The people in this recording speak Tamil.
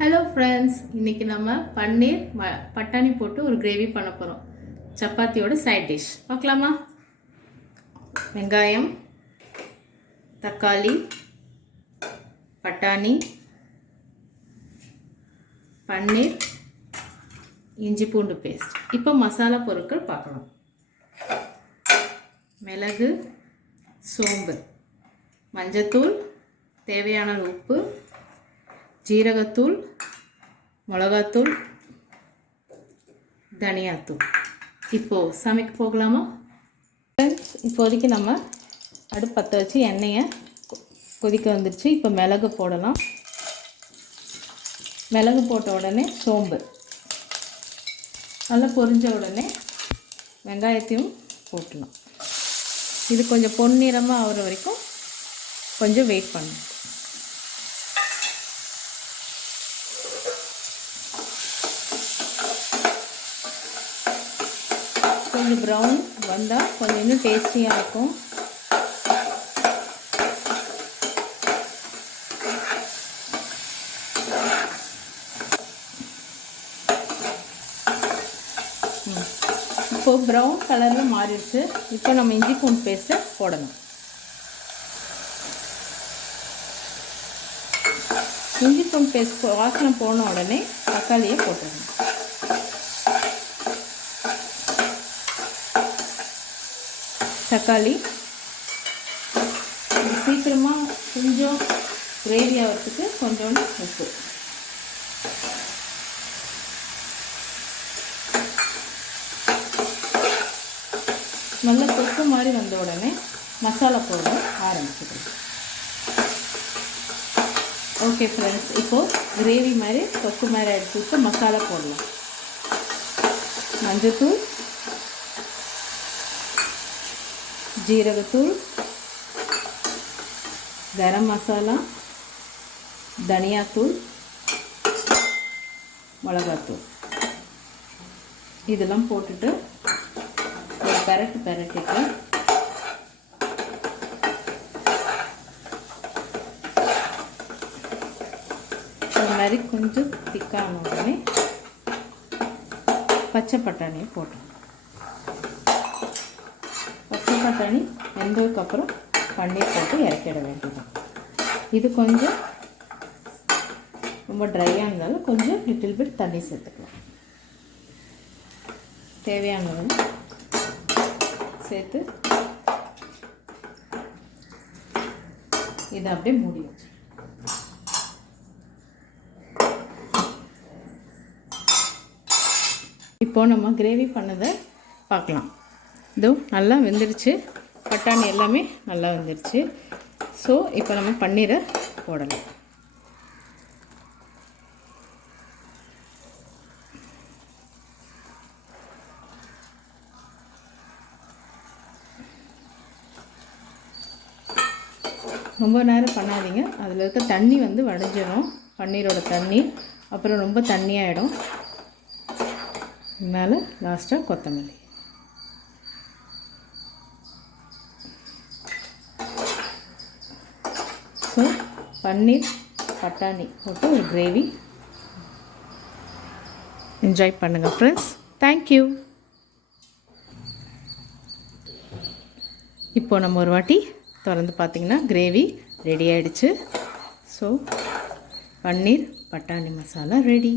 ஹலோ ஃப்ரெண்ட்ஸ், இன்றைக்கி நம்ம பன்னீர் பட்டாணி போட்டு ஒரு கிரேவி பண்ண போகிறோம். சப்பாத்தியோட சைட் டிஷ் பார்க்கலாமா? வெங்காயம், தக்காளி, பட்டாணி, பன்னீர், இஞ்சி பூண்டு பேஸ்ட். இப்போ மசாலா பொருட்கள் பார்க்கலாம். மிளகு, சோம்பு, மஞ்சத்தூள், தேவையான உப்பு, ஜீரகத்தூள், மிளகாத்தூள், தனியாத்தூள். இப்போது சமைக்க போகலாமா? இப்போதைக்கு நம்ம அடுப்பு பற்ற வச்சு எண்ணெயை கொதிக்க வந்துடுச்சு. இப்போ மிளகு போடலாம். மிளகு போட்ட உடனே சோம்பு நல்லா பொரிஞ்ச உடனே வெங்காயத்தையும் போட்டணும். இது கொஞ்சம் பொன்னிறமாக ஆகிற வரைக்கும் கொஞ்சம் வெயிட் பண்ணணும். கொஞ்சம் ப்ரௌன் வந்தால் கொஞ்சம் இன்னும் டேஸ்டியாக இருக்கும். இப்போது ப்ரௌன் கலரில் மாறிடுச்சு. இப்போ நம்ம இஞ்சி பூண்டு பேஸ்ட்டை போடணும். இஞ்சி பூண்டு பேஸ்ட் வாசனை போன உடனே தக்காளியை போட்டுடணும். தக்காளி சீக்கிரமாக கொஞ்சம் கிரேவி ஆகிறதுக்கு கொஞ்சோண்டு உப்பு, நல்லா கொக்கு மாதிரி வந்த உடனே மசாலா போட ஆரம்பிச்சிடுது. ஓகே ஃப்ரெண்ட்ஸ், இப்போது கிரேவி மாதிரி கொக்கு மாதிரி எடுத்துட்டு மசாலா போடலாம். மஞ்சத்தூள், ஜீரகத்தூள், கரம் மசாலா, தனியாத்தூள், மிளகாத்தூள் இதெல்லாம் போட்டுட்டு ஒரு பெரட்டிட்டு ஒரு மாதிரி கொஞ்சம் திக்கான உடனே பச்சை பட்டாணியை போட்டோம். பச்சை பட்டாணி வெந்ததுக்கப்புறம் பன்னீர் போட்டு இறக்கிட வேண்டியதுதான். இது கொஞ்சம் ரொம்ப ட்ரையாக இருந்தாலும் கொஞ்சம் லிட்டில் பிட் தண்ணி சேர்த்துக்கலாம். தேவையானது சேர்த்து இதை அப்படியே மூடி வச்சு இப்போது நம்ம கிரேவி பண்ணதை பார்க்கலாம். இதோ நல்லா வெந்துடுச்சு. பட்டாணி எல்லாமே நல்லா வெந்துடுச்சு. ஸோ இப்போ நம்ம பன்னீரை போடலாம். ரொம்ப நேரம் பண்ணாதீங்க. அதில் இருக்க தண்ணி வடிஞ்சிடும். பன்னீரோட தண்ணி அப்புறம் ரொம்ப தண்ணியாகிடும். மேலே லாஸ்ட்டாக கொத்தமல்லி. ஸோ பன்னீர் பட்டாணி போட்டு ஒரு கிரேவி என்ஜாய் பண்ணுங்கள் ஃப்ரெண்ட்ஸ். தேங்க்யூ. இப்போது நம்ம ஒரு வாட்டி திறந்து பார்த்திங்கன்னா கிரேவி ரெடி ஆகிடுச்சு. ஸோ பன்னீர் பட்டாணி மசாலா ரெடி.